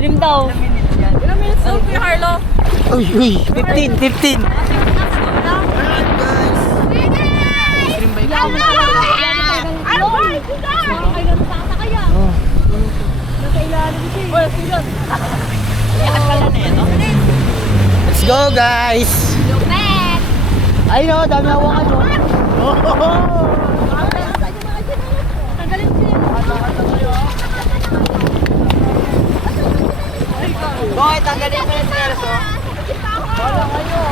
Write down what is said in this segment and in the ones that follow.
Extreme daw. Ilang minutes daw, Kuya Harlo? Uy, 15. Let's go, guys. Ay no, dami hawakan mo. Boy, tanggalin mo yung teres, oh. Wala kayo.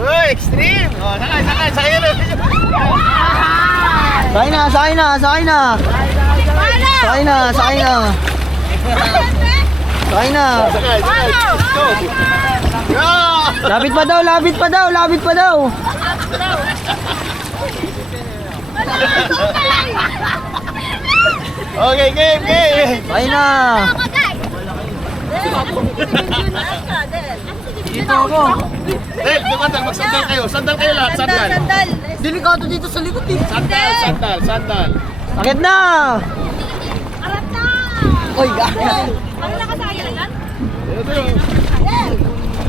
Uy, extreme! Oh, sakay. Sakay na. Lapit pa daw. Okay, game. Sakay na. Dito ako. Del, magsandal kayo. Sandal kayo lahat, sandal. Delikado dito sa likod eh. Sandal. Sakit na! Arap na! Oy, gaya. Ano nakasaya na yan?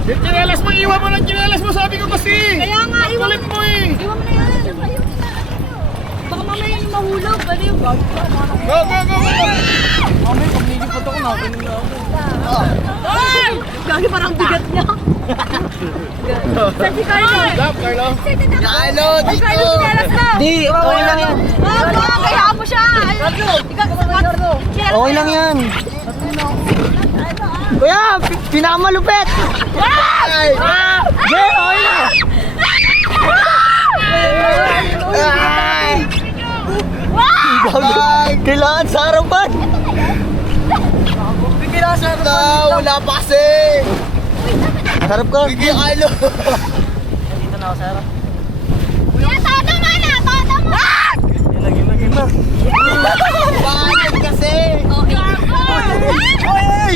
Yung chinelas mo, iwan mo ng chinelas mo, sabi ko kasi. Kaya nga, ang kulit mo eh. Iwan mo na yan. Baka mamaya yung mahulog. Ano yung bag? Go. Mamay, pag nilipot ako, nakinig na ako. Ay! Gagi parang bigat niya. Saan si Carlo? Stop, Carlo. Carlo, Ay, Carlo, sinelas na! Di, okay lang yan. Kaya mo siya! Okay lang yan. Kuya, pinakamalupit! Ay! Jay, okay na! Ay! Kailangan sa harapan! Kailangan sa harapan! Wala pa kasi! Harap ka! Bigyan Carlo! Dito na ako sa harap. Kuya, todo mo na! Todo mo! Lagi na! Bakit kasi? Ay!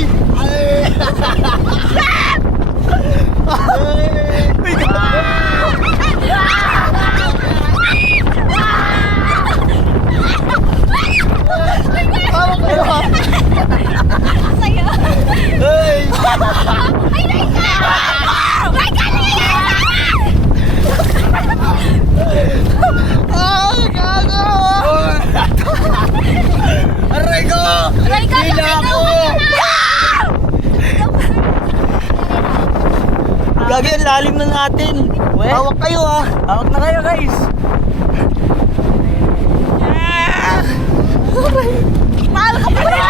Gagi, ang lalim na natin. Hawak kayo ha. Hawak na kayo guys. Mahal ka pa rin!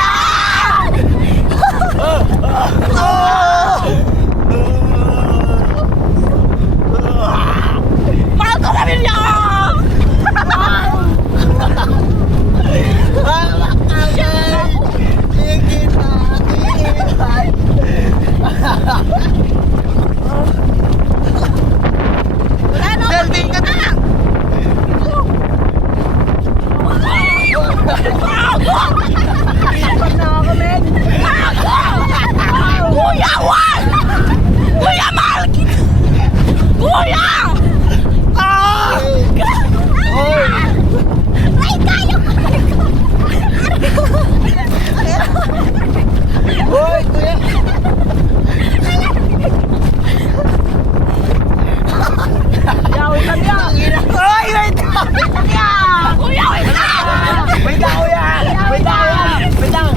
Mahal ka pa rin yan! Delvin ka na! Kuya, wag! Kuya, mahal kita! Kuya! Ay, kaya ko! Hoy, kuya! Yawit lang yan! Hoy, wait! Kuya, wait lang! Wait lang, kuya! Wait lang!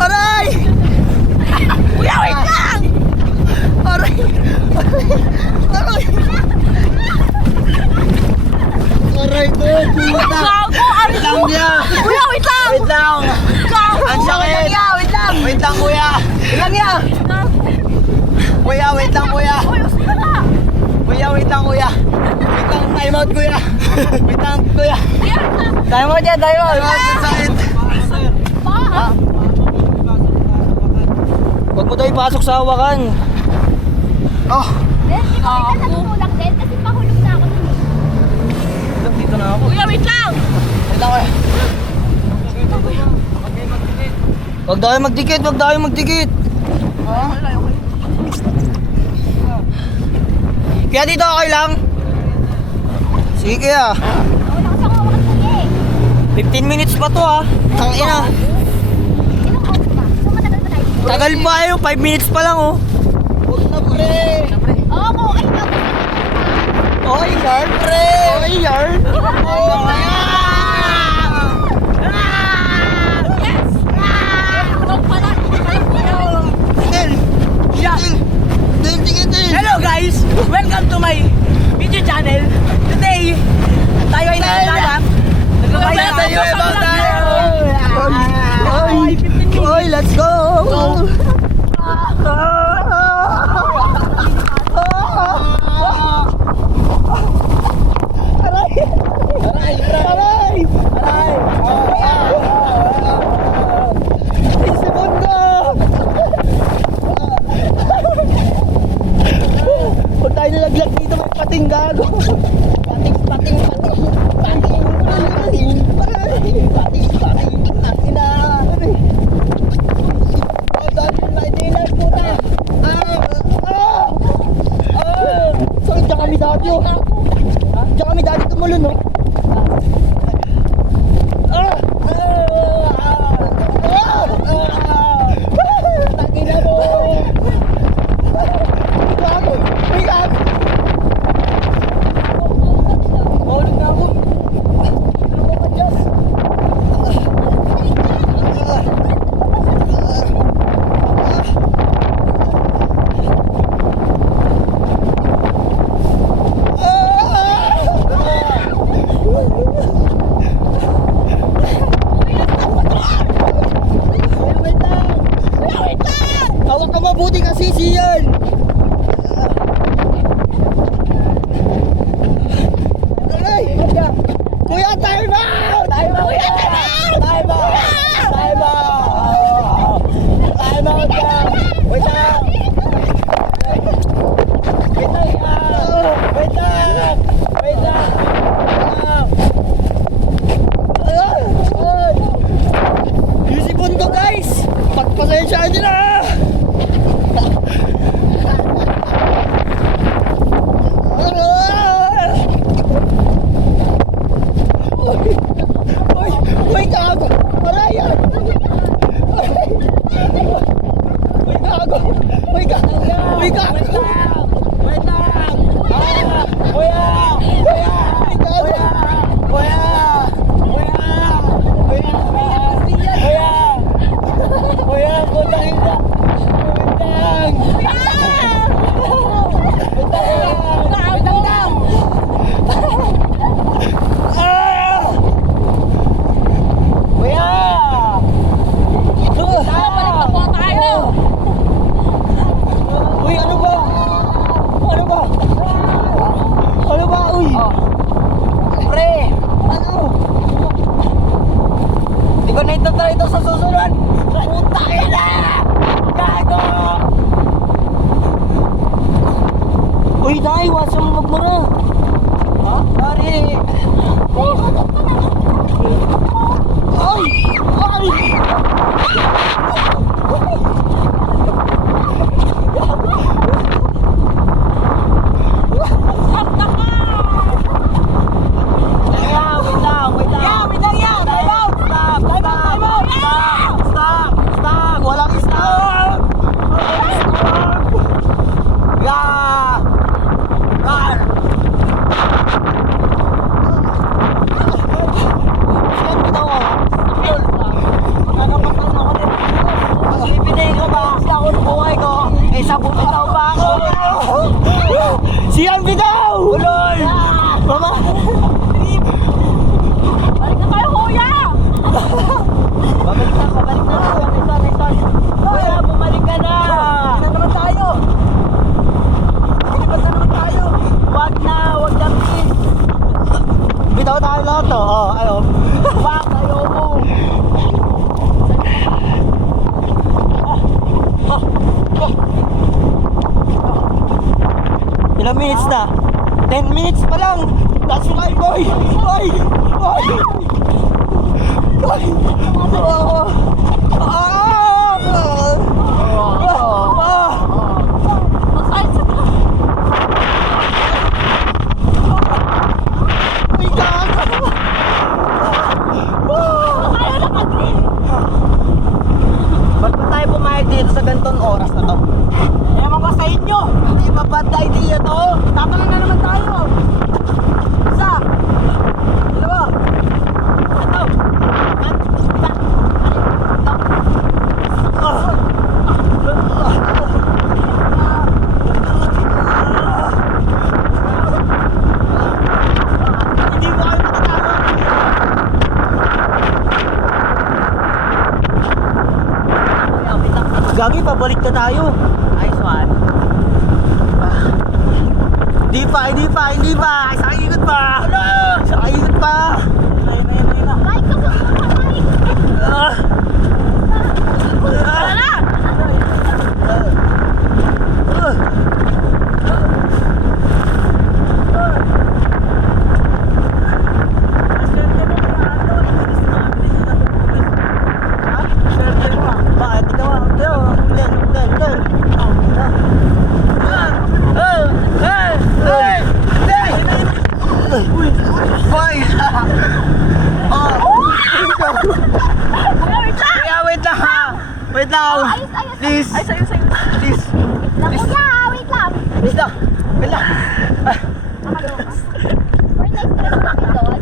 Aray! Kuya, wait lang! Aray! Aray ko, puta! Gago! Ano? Wait lang niya! Kuya, wait lang! Wait lang! Gago! Ang sakit! Wait lang! Wait lang, kuya! Wait lang niya! Kuya, wait lang, kuya! Uy, usin ka na! Kuya, wait lang, kuya! Wait lang, time out, kuya! Wait lang, kuya! Time out yan, time out! Ang sakit! Pa! Huwag mo tayo ipasok sa hawakan! Oh! Then, di ba kita natutulak din? Kasi pahulog na ako nun. Dito na ako. Kuya, wait lang! Wait lang, kuya! Huwag tayo magdikit! Huwag tayo magdikit! Kaya dito okay lang? Sige kaya. 15 minutes pa to ah. Ang ina. Tagal pa eh, 5 minutes pa lang oh. Huwag na pre. Okay yarn pre. Okay yarn. Hello guys! Welcome to my video channel. Today, tayo ay naglalap. Oy, let's go! Huwag tayo nalaglag dito, may pating gago. Pating. Ina. Sakit dyan kami dati oh. Dyan kami dati tumulon oh. Tangina mo. May gago. Mahulog na ako. Hawak ka mabuti kasi siyan. Aray! Kuya, time out! Time out ka! Time out! Time out! Time out ka! Wait lang! Wait lang! Wait lang! Wait lang! Yung si Bundo guys! Pagpasensyaan nyo na! Uy, gago! Aray yan! Uy, gago! Uy, gago! Uy, gago! Wait lang! Kuya! Kuya! Kuya! Kuya! Kuya, putang ina! Wait lang! Kuya! Balik na po tayo! Uy, ano ba? Ano ba? Ano ba, uy? Pre! Ano? Hindi ko na itatry ito sa susunod! Puta ina! Gago! Uy, dahil, iwasan mo magmura. Ha? Sorry! Ay! Ay! Walang stop! Siyan bitaw! Ulol! Mama! Balik na tayo, kuya! Babalik na! Kuya, bumalik ka na! Hindi na naman tayo! Nilipat na naman tayo! Wag na, please! Bitaw tayo lahat to! Oh, ano? Wag, ayoko! Ilang minutes na? 10 minutes pa lang! That's my boy! Boy! Boy! Boy! Oh! Ah! Gagi, pabalik na tayo. Nice one. Hindi pa. Isang ikot pa. Isang ikot pa. Ayun na. Mike, susunod ka, Mike. Tara na! Bakit? Ikaw ang Del. Boy! Wait lang. Please. Please. Na kuya, wait lang. Wait lang. Or next trip natin doon.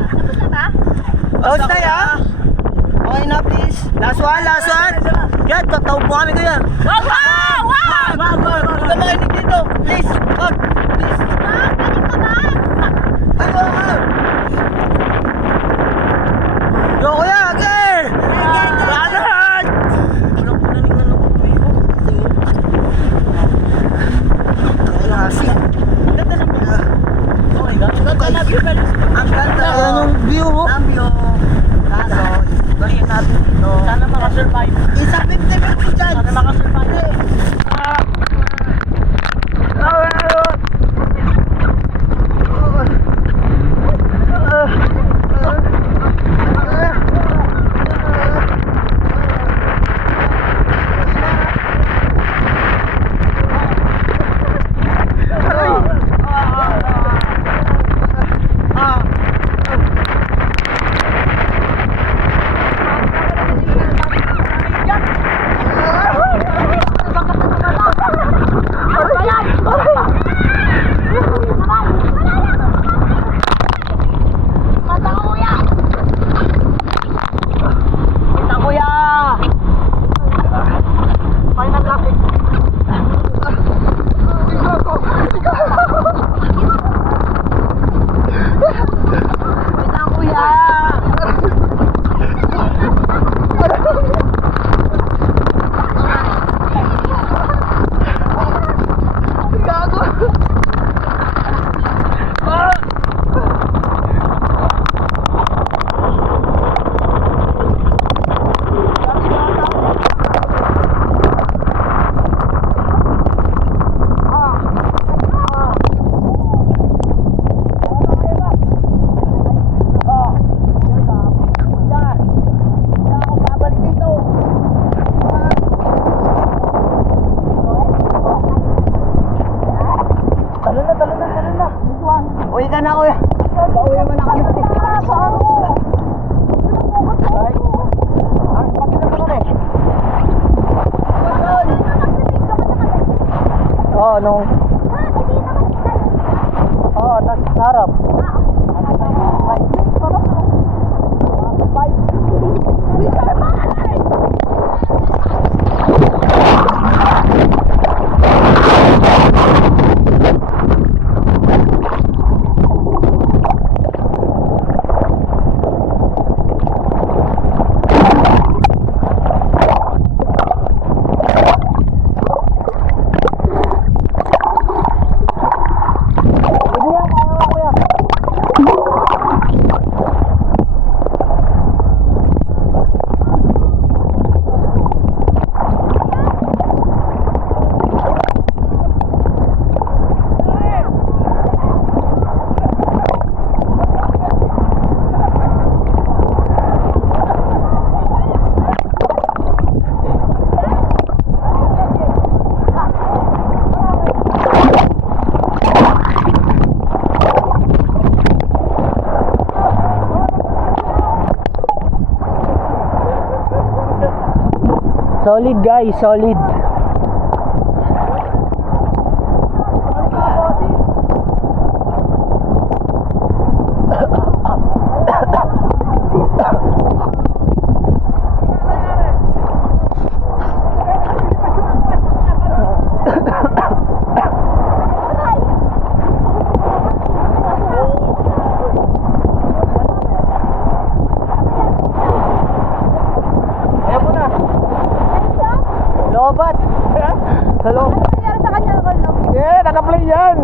Tapos na ba? Oh, stay ah. Okay na, please. Last one. Yan, tatawag po kami kaya. Wag! Huwag ka makinig dito. Please. Wag. Please. Balik ka ba? Ay, wag. Yo, kuya, girl. Lahat. Kasi. Ang ganda. Yan yung view mo. Ang view. Kaso, gawin natin ito. Sana makasurvive. Isa 50-50 chance. Sana makasurvive. Uwi ka na, kuya. Pauwi mo na kami. Oo, nung... Oo, nasa harap. Solid guys, solid. lobat. Sa loob. Ano nangyari sa kanya, Carlo? Yeah, naka-play yan.